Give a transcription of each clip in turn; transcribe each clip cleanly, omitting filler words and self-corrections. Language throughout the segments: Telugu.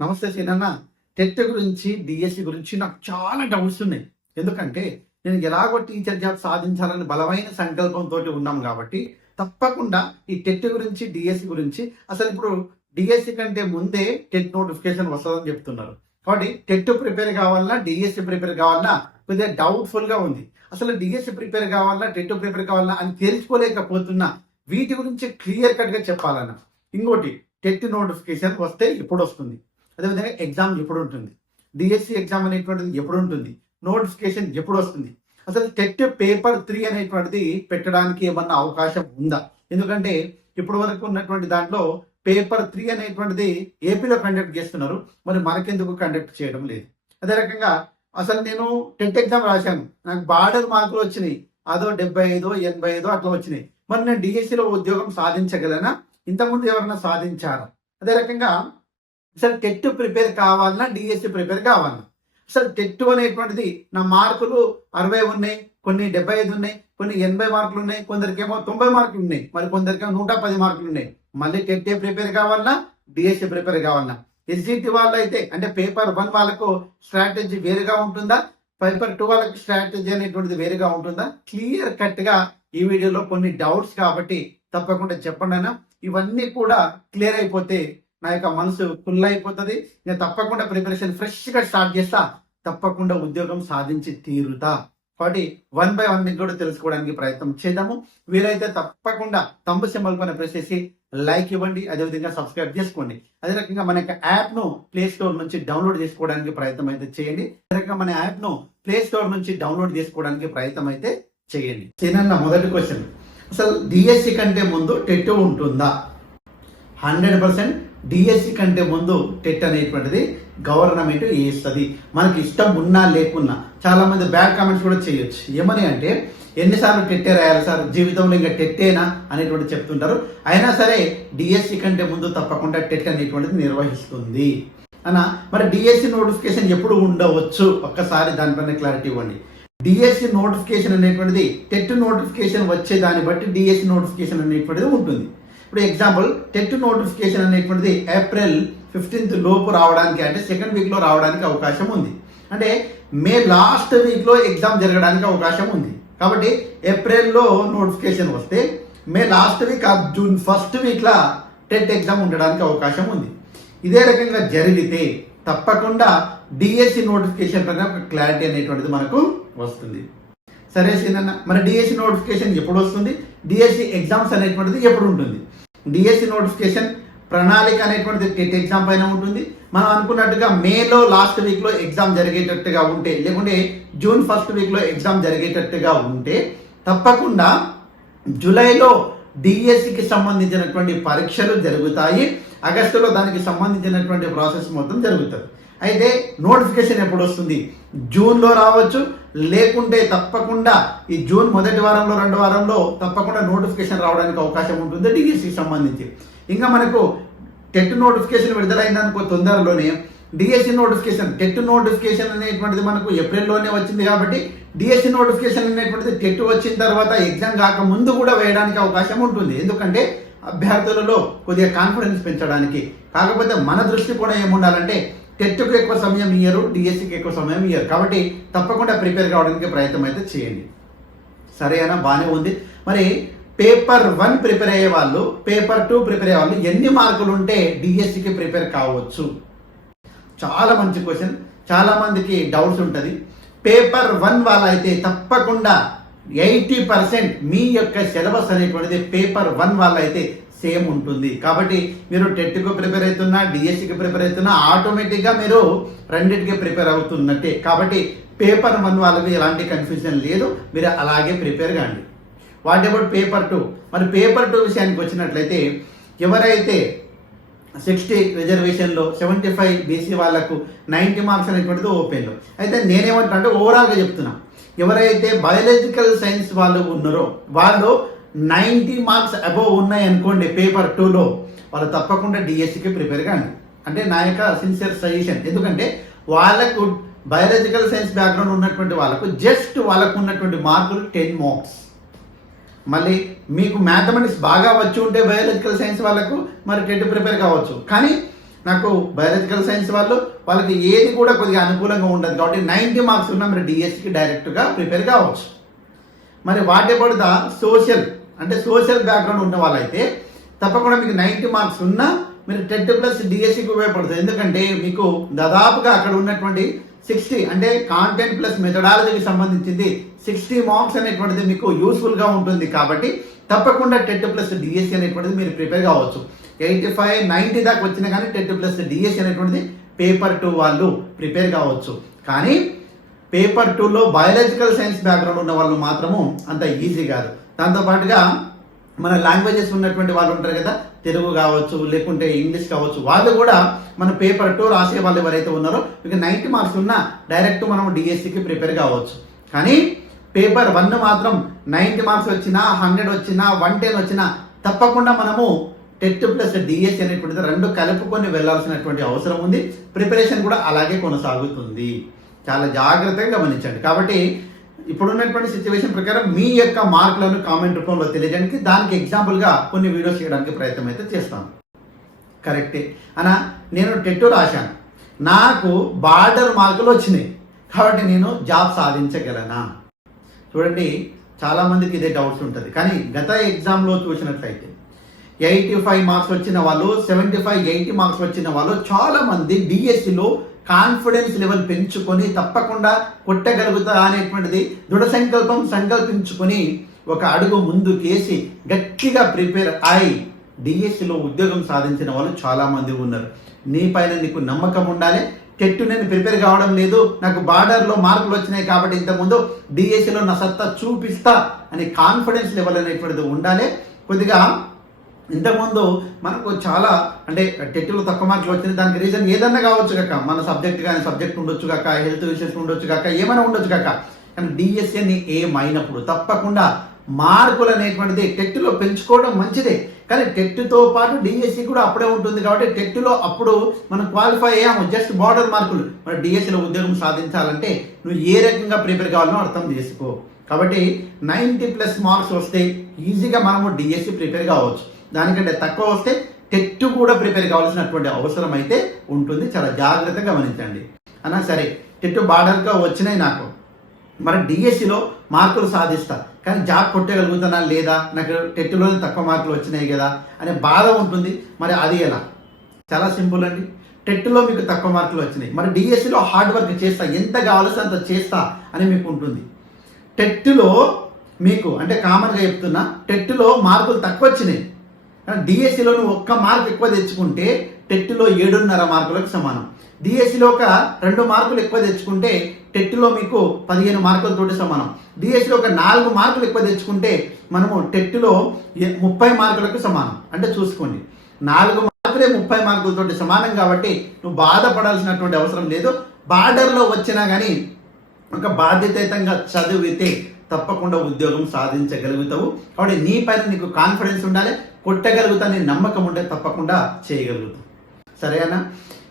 నమస్తే సీనన్న. టెట్ గురించి, డిఎస్సి గురించి నాకు చాలా డౌట్స్ ఉన్నాయి. ఎందుకంటే నేను ఎలాగో టీచర్ జాబ్ సాధించాలని బలమైన సంకల్పంతో ఉన్నాం కాబట్టి తప్పకుండా ఈ టెట్ గురించి, డిఎస్సి గురించి అసలు ఇప్పుడు డిఎస్సి కంటే ముందే టెట్ నోటిఫికేషన్ వస్తుందని చెప్తున్నారు. కాబట్టి టెట్ ప్రిపేర్ కావాలన్నా, డిఎస్సి ప్రిపేర్ కావాలన్నా కొద్దిగా డౌట్ఫుల్గా ఉంది. అసలు డిఎస్సి ప్రిపేర్ కావాలన్నా, టెట్ ప్రిపేర్ కావాలన్నా అని తెలుసుకోలేకపోతున్నా. వీటి గురించి క్లియర్ కట్గా చెప్పాలన్నా. ఇంకోటి, టెట్ నోటిఫికేషన్ వస్తే ఎప్పుడు వస్తుంది, అదేవిధంగా ఎగ్జామ్ ఎప్పుడు ఉంటుంది, డిఎస్సి ఎగ్జామ్ అనేటువంటిది ఎప్పుడు ఉంటుంది, నోటిఫికేషన్ ఎప్పుడు వస్తుంది, అసలు టెట్ పేపర్ 3 అనేటువంటిది పెట్టడానికి ఏమన్నా అవకాశం ఉందా? ఎందుకంటే ఇప్పటి వరకు ఉన్నటువంటి దాంట్లో పేపర్ 3 అనేటువంటిది ఏపీలో కండక్ట్ చేస్తున్నారు, మరి మనకెందుకు కండక్ట్ చేయడం లేదు? అదే రకంగా అసలు నేను టెట్ ఎగ్జామ్ రాశాను, నాకు బార్డర్ మార్కులు వచ్చినాయి, అదో 75, 85 అట్లా వచ్చినాయి. మరి నేను డిఎస్సిలో ఉద్యోగం సాధించగలనా? ఇంతకుముందు ఎవరైనా సాధించారా? అదే రకంగా అసలు టెట్ ప్రిపేర్ కావాలన్నా, డిఎస్సి ప్రిపేర్ కావాలన్నా, అసలు టెట్ అనేటువంటిది నా మార్కులు 60 ఉన్నాయి, కొన్ని 75 ఉన్నాయి, కొన్ని 80 మార్కులు ఉన్నాయి, కొందరికేమో 90 మార్కులు ఉన్నాయి, మరి కొందరికేమో 110 మార్కులు ఉన్నాయి. మళ్ళీ టెట్ ప్రిపేర్ కావాలన్నా, డిఎస్సి ప్రిపేర్ కావాలన్నా, ఎస్జిటి వాళ్ళు అయితే అంటే పేపర్ 1 వాళ్ళకు స్ట్రాటజీ వేరుగా ఉంటుందా, పేపర్ 2 వాళ్ళకి స్ట్రాటజీ అనేటువంటిది వేరుగా ఉంటుందా? క్లియర్ కట్ గా ఈ వీడియోలో కొన్ని డౌట్స్ కాబట్టి తప్పకుండా చెప్పండి అన్న. ఇవన్నీ కూడా క్లియర్ అయిపోతే నా యొక్క మనసు ఫుల్ అయిపోతుంది. నేను తప్పకుండా ప్రిపరేషన్ ఫ్రెష్గా స్టార్ట్ చేస్తా, తప్పకుండా ఉద్యోగం సాధించి తీరుతా. కాబట్టి 1 by 1 కూడా తెలుసుకోవడానికి ప్రయత్నం చేద్దాము. వీలైతే తప్పకుండా తంబు సింబల్ పైన ప్రెస్ చేసి లైక్ ఇవ్వండి, అదేవిధంగా సబ్స్క్రైబ్ చేసుకోండి. అదే రకంగా మన యొక్క యాప్ను ప్లే స్టోర్ నుంచి డౌన్లోడ్ చేసుకోవడానికి ప్రయత్నం అయితే చేయండి. అదే రకంగా మన యాప్ను ప్లే స్టోర్ నుంచి డౌన్లోడ్ చేసుకోవడానికి ప్రయత్నం అయితే చేయండి. చిన్న మొదటి క్వశ్చన్, అసలు డిఎస్సి కంటే ముందు టెట్ ఉంటుందా? 100% డిఎస్సి కంటే ముందు టెట్ అనేటువంటిది గవర్నమెంట్ వేస్తుంది. మనకి ఇష్టం ఉన్నా లేకున్నా. చాలా మంది బ్యాడ్ కామెంట్స్ కూడా చేయొచ్చు. ఏమని అంటే, ఎన్నిసార్లు టెట్టే రాయాలి సార్, జీవితంలో ఇంకా టెట్టేనా అనేటువంటి చెప్తుంటారు. అయినా సరే డిఎస్సి కంటే ముందు తప్పకుండా టెట్ అనేటువంటిది నిర్వహిస్తుంది అన్న. మరి డిఎస్సి నోటిఫికేషన్ ఎప్పుడు ఉండవచ్చు, ఒక్కసారి దానిపైన క్లారిటీ ఇవ్వండి. డిఎస్సి నోటిఫికేషన్ అనేటువంటిది టెట్ నోటిఫికేషన్ వచ్చే దాన్ని బట్టి డిఎస్సి నోటిఫికేషన్ అనేటువంటిది ఉంటుంది. ఇప్పుడు ఎగ్జాంపుల్, టెట్ నోటిఫికేషన్ అనేటువంటిది ఏప్రిల్ 15th లోపు రావడానికి, అంటే సెకండ్ వీక్లో రావడానికి అవకాశం ఉంది. అంటే మే లాస్ట్ వీక్లో ఎగ్జామ్ జరగడానికి అవకాశం ఉంది. కాబట్టి ఏప్రిల్లో నోటిఫికేషన్ వస్తే మే లాస్ట్ వీక్ ఆ జూన్ ఫస్ట్ వీక్లో టెట్ ఎగ్జామ్ ఉండడానికి అవకాశం ఉంది. ఇదే రకంగా జరిగితే తప్పకుండా డిఎస్సి నోటిఫికేషన్ పైన ఒక క్లారిటీ అనేటువంటిది మనకు వస్తుంది. సరే సీనన్న, మరి డిఎస్సి నోటిఫికేషన్ ఎప్పుడు వస్తుంది, డిఎస్సి ఎగ్జామ్స్ అనేటువంటిది ఎప్పుడు ఉంటుంది? డిఎస్సి నోటిఫికేషన్ ప్రణాళిక అనేటువంటిది టెట్ ఎగ్జామ్ పైన ఉంటుంది. మనం అనుకున్నట్టుగా మేలో లాస్ట్ వీక్లో ఎగ్జామ్ జరిగేటట్టుగా ఉంటే, లేకుంటే జూన్ ఫస్ట్ వీక్లో ఎగ్జామ్ జరిగేటట్టుగా ఉంటే తప్పకుండా జూలైలో డిఎస్సికి సంబంధించినటువంటి పరీక్షలు జరుగుతాయి. ఆగస్టులో దానికి సంబంధించినటువంటి ప్రాసెస్ మొత్తం జరుగుతుంది. అయితే నోటిఫికేషన్ ఎప్పుడు వస్తుంది? జూన్లో రావచ్చు, లేకుంటే తప్పకుండా ఈ జూన్ మొదటి వారంలో, 2వ వారంలో తప్పకుండా నోటిఫికేషన్ రావడానికి అవకాశం ఉంటుంది డిఎస్సికి సంబంధించి. ఇంకా మనకు టెట్ నోటిఫికేషన్ విడుదలైందనుకో తొందరలోనే డిఎస్సి నోటిఫికేషన్, టెట్ నోటిఫికేషన్ అనేటువంటిది మనకు ఏప్రిల్లోనే వచ్చింది కాబట్టి డిఎస్సి నోటిఫికేషన్ అనేటువంటిది టెట్ వచ్చిన తర్వాత ఎగ్జామ్ కాక ముందు కూడా వేయడానికి అవకాశం ఉంటుంది. ఎందుకంటే అభ్యర్థులలో కొద్దిగా కాన్ఫిడెన్స్ పెంచడానికి. కాకపోతే మన దృష్టికోణం ఏముండాలంటే టెట్కు ఎక్కువ సమయం ఇయ్యరు, డిఎస్సికి ఎక్కువ సమయం ఇయ్యరు. కాబట్టి తప్పకుండా ప్రిపేర్ కావడానికి ప్రయత్నం అయితే చేయండి. సరే అన్న, బాగానే ఉంది. మరి పేపర్ 1 ప్రిపేర్ అయ్యే వాళ్ళు, పేపర్ 2 ప్రిపేర్ అయ్యే వాళ్ళు ఎన్ని మార్కులు ఉంటే డిఎస్సికి ప్రిపేర్ కావచ్చు? చాలా మంచి క్వశ్చన్, చాలా మందికి డౌట్స్ ఉంటుంది. పేపర్ 1 వాళ్ళైతే తప్పకుండా 80% మీ యొక్క సిలబస్ అనేటువంటిది పేపర్ 1 వాళ్ళైతే సేమ్ ఉంటుంది. కాబట్టి మీరు టెట్కు ప్రిపేర్ అవుతున్నా, డిఎస్సికి ప్రిపేర్ అవుతున్నా, ఆటోమేటిక్గా మీరు రెండింటికి ప్రిపేర్ అవుతున్నట్టే. కాబట్టి పేపర్ 1 వాళ్ళకి ఎలాంటి కన్ఫ్యూజన్ లేదు, మీరు అలాగే ప్రిపేర్ కాండి. What about paper 2? మరి పేపర్ 2 విషయానికి వచ్చినట్లయితే ఎవరైతే 60 రిజర్వేషన్లో 75 బీసీ వాళ్ళకు 90 మార్క్స్ అనేటువంటిది ఓపెన్లో. అయితే నేనేమంటా అంటే ఓవరాల్గా చెప్తున్నా, ఎవరైతే బయాలజికల్ సైన్స్ వాళ్ళు ఉన్నారో వాళ్ళు 90 మార్క్స్ అబోవ్ ఉన్నాయి అనుకోండి పేపర్ 2లో, వాళ్ళు తప్పకుండా డిఎస్సికి ప్రిపేర్ కాండి. అంటే నా యొక్క సిన్సియర్ సజెషన్. ఎందుకంటే వాళ్ళకు బయాలజికల్ సైన్స్ బ్యాక్గ్రౌండ్ ఉన్నటువంటి వాళ్ళకు జస్ట్ వాళ్ళకు ఉన్నటువంటి మార్కులు 10 మార్క్స్. మళ్ళీ మీకు మ్యాథమెటిక్స్ బాగా వచ్చి ఉంటే బయాలజికల్ సైన్స్ వాళ్ళకు మరి టెట్ ప్రిపేర్ కావచ్చు. కానీ నాకు బయాలజికల్ సైన్స్ వాళ్ళకి ఏది కూడా కొద్దిగా అనుకూలంగా ఉండదు కాబట్టి 90 మార్క్స్ ఉన్న మీరు డిఎస్సికి డైరెక్ట్గా ప్రిపేర్ కావచ్చు. మరి వాటి పడుదా సోషల్ బ్యాక్గ్రౌండ్ ఉన్న వాళ్ళైతే తప్పకుండా మీకు 90 మార్క్స్ ఉన్నా మీరు టెట్ ప్లస్ డిఎస్సికి ఉపయోగపడుతుంది. ఎందుకంటే మీకు దాదాపుగా అక్కడ ఉన్నటువంటి 60 అంటే కాంటెంట్ ప్లస్ మెథడాలజీకి సంబంధించింది 60 మార్క్స్ అనేటువంటిది మీకు యూస్ఫుల్గా ఉంటుంది. కాబట్టి తప్పకుండా టెట్ ప్లస్ డిఎస్సి అనేటువంటిది మీరు ప్రిపేర్ కావచ్చు. 85, 90 దాకా వచ్చినా కానీ టెట్ ప్లస్ డిఎస్సి అనేటువంటిది పేపర్ 2 వాళ్ళు ప్రిపేర్ కావచ్చు. కానీ పేపర్ 2లో బయాలజికల్ సైన్స్ బ్యాక్గ్రౌండ్ ఉన్న వాళ్ళు మాత్రము అంత ఈజీ కాదు. దాంతోపాటుగా మన లాంగ్వేజెస్ ఉన్నటువంటి వాళ్ళు ఉంటారు కదా, తెలుగు కావచ్చు లేకుంటే ఇంగ్లీష్ కావచ్చు, వాళ్ళు కూడా మన పేపర్ 2 రాసే వాళ్ళు ఎవరైతే ఉన్నారో మీకు 90 మార్క్స్ ఉన్నా డైరెక్ట్ మనం డిఎస్సికి ప్రిపేర్ కావచ్చు. కానీ పేపర్ 1 మాత్రం 90 మార్క్స్ వచ్చినా 100 వచ్చినా 110 వచ్చినా తప్పకుండా మనము టెట్ ప్లస్ డిఎస్సి అనేటువంటిది 2 కలుపుకొని వెళ్లాల్సినటువంటి అవసరం ఉంది. ప్రిపరేషన్ కూడా అలాగే కొనసాగుతుంది. చాలా జాగ్రత్తగా గమనించండి. కాబట్టి ఇప్పుడున్నటువంటి సిచ్యువేషన్ ప్రకారం మీ యొక్క మార్కులను కామెంట్ రూపంలో తెలియజేయడానికి దానికి ఎగ్జాంపుల్గా కొన్ని వీడియోస్ చేయడానికి ప్రయత్నం అయితే చేస్తాను. కరెక్టే అనా, నేను టెట్ రాశాను, నాకు బార్డర్ మార్కులు వచ్చినాయి కాబట్టి నేను జాబ్ సాధించగలనా? చూడండి, చాలామందికి ఇదే డౌట్స్ ఉంటుంది. కానీ గత ఎగ్జామ్లో చూసినట్లయితే 85 మార్క్స్ వచ్చిన వాళ్ళు, 75, 80 మార్క్స్ వచ్చిన వాళ్ళు చాలామంది డిఎస్సిలో కాన్ఫిడెన్స్ లెవెల్ పెంచుకొని తప్పకుండా కొట్టగలుగుతా అనేటువంటిది సంకల్పించుకొని ఒక అడుగు ముందుకేసి గట్టిగా ప్రిపేర్ అయి డిఎస్సిలో ఉద్యోగం సాధించిన వాళ్ళు చాలామంది ఉన్నారు. నీ పైన నీకు నమ్మకం ఉండాలి. టెట్ నేను ప్రిపేర్ కావడం లేదు, నాకు బార్డర్లో మార్కులు వచ్చినాయి కాబట్టి ఇంతకుముందు డిఎస్సిలో నా సత్తా చూపిస్తా అని కాన్ఫిడెన్స్ లెవెల్ అనేటువంటిది ఉండాలి. కొద్దిగా ఇంతకుముందు మనకు చాలా అంటే టెట్లో తక్కువ మార్కులు వచ్చింది, దానికి రీజన్ ఏదన్నా కావచ్చు కాక, మన సబ్జెక్ట్ ఉండొచ్చు కాక, హెల్త్ ఇష్యూస్ ఉండొచ్చు కాక, ఏమైనా ఉండొచ్చు కాక. కానీ డిఎస్సిని ఏమైనప్పుడు తప్పకుండా మార్కులు అనేటువంటిది టెట్లో పెంచుకోవడం మంచిదే. కానీ టెట్తో పాటు డిఎస్సి కూడా అప్పుడే ఉంటుంది కాబట్టి టెట్లో అప్పుడు మనం క్వాలిఫై అయ్యాము, జస్ట్ బార్డర్ మార్కులు. మరి డిఎస్సిలో ఉద్యోగం సాధించాలంటే నువ్వు ఏ రకంగా ప్రిపేర్ కావాలో అర్థం చేసుకో. కాబట్టి 90+ మార్క్స్ వస్తే ఈజీగా మనము డిఎస్సి ప్రిపేర్ కావచ్చు. దానికంటే తక్కువ వస్తే టెట్ కూడా ప్రిపేర్ కావాల్సినటువంటి అవసరం అయితే ఉంటుంది. చాలా జాగ్రత్తగా గమనించండి. అన్నా సరే, టెట్ బార్డర్గా వచ్చినాయి నాకు, మరి డిఎస్సిలో మార్కులు సాధిస్తా కానీ జాబ్ కొట్టగలుగుతానా లేదా, నాకు టెట్లోనే తక్కువ మార్కులు వచ్చినాయి కదా అనే బాధ ఉంటుంది. మరి అది ఎలా? చాలా సింపుల్ అండి. టెట్లో మీకు తక్కువ మార్కులు వచ్చినాయి, మరి డిఎస్సిలో హార్డ్ వర్క్ చేస్తా, ఎంత కావాల్సి అంత చేస్తా అని మీకు ఉంటుంది. టెట్లో మీకు అంటే కామన్గా చెప్తున్నా, టెట్లో మార్కులు తక్కువ వచ్చినాయి, డిఎస్సిలో నువ్వు 1 మార్క్ ఎక్కువ తెచ్చుకుంటే టెట్లో 7.5 మార్కులకు సమానం. డిఎస్సిలో ఒక 2 మార్కులు ఎక్కువ తెచ్చుకుంటే టెట్లో మీకు 15 మార్కులతోటి సమానం. డిఎస్సిలో ఒక 4 మార్కులు ఎక్కువ తెచ్చుకుంటే మనము టెట్లో 30 మార్కులకు సమానం. అంటే చూసుకోండి, 4 మార్కులే 30 మార్కులతోటి సమానం కాబట్టి నువ్వు బాధపడాల్సినటువంటి అవసరం లేదు. బార్డర్లో వచ్చినా కానీ ఒక బాధ్యతాయుతంగా చదివితే తప్పకుండా ఉద్యోగం సాధించగలుగుతావు. కాబట్టి నీ పైన నీకు కాన్ఫిడెన్స్ ఉండాలి, కొట్టగలుగుతానే నమ్మకం ఉంటే తప్పకుండా చేయగలుగుతావు. సరేనా?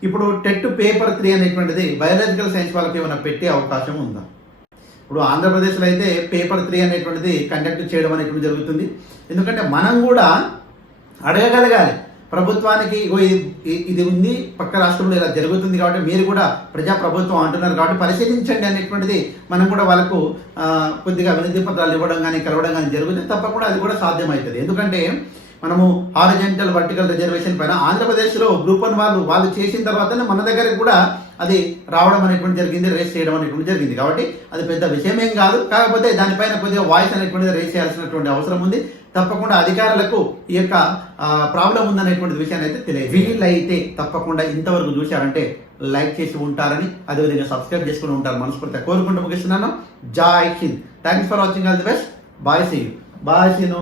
ఇప్పుడు టెట్ పేపర్ 3 అనేటువంటిది బయాలజికల్ సైన్స్ వాళ్ళకి ఏమైనా పెట్టే అవకాశం ఉందా? ఇప్పుడు ఆంధ్రప్రదేశ్లో అయితే పేపర్ 3 అనేటువంటిది కండక్ట్ చేయడం అనేటువంటి జరుగుతుంది. ఎందుకంటే మనం కూడా అడగగలగాలి ప్రభుత్వానికి, ఇది ఉంది పక్క రాష్ట్రంలో ఇలా జరుగుతుంది కాబట్టి మీరు కూడా ప్రజాప్రభుత్వం అంటున్నారు కాబట్టి పరిశీలించండి అనేటువంటిది మనం కూడా వాళ్ళకు కొద్దిగా వినతి పత్రాలు ఇవ్వడం కానీ కలవడం కానీ జరుగుతుంది. తప్పకుండా అది కూడా సాధ్యమవుతుంది. ఎందుకంటే మనము హారిజంటల్ వర్టికల్ రిజర్వేషన్ పైన ఆంధ్రప్రదేశ్లో గ్రూప్ 1 వాళ్ళు చేసిన తర్వాతనే మన దగ్గరికి కూడా అది రావడం అనేటువంటి జరిగింది, రేస్ చేయడం అనేటువంటి జరిగింది. కాబట్టి అది పెద్ద విషయం ఏం కాదు. కాకపోతే దానిపైన కొద్దిగా వాయిస్ అనేటువంటిది రేస్ చేయాల్సినటువంటి అవసరం ఉంది. తప్పకుండా అధికారులకు ఈ యొక్క ప్రాబ్లం ఉందనేటువంటి విషయాన్ని అయితే తెలియదు. వీళ్ళైతే తప్పకుండా ఇంతవరకు చూశారంటే లైక్ చేసి ఉంటారని, అదేవిధంగా సబ్స్క్రైబ్ చేసుకుని ఉంటారు మనస్ఫూర్తిగా కోరుకుంటూ ముగిస్తున్నాను. Jai Hind. Thanks for watching. All the best. Bye. See you. Bye. See you.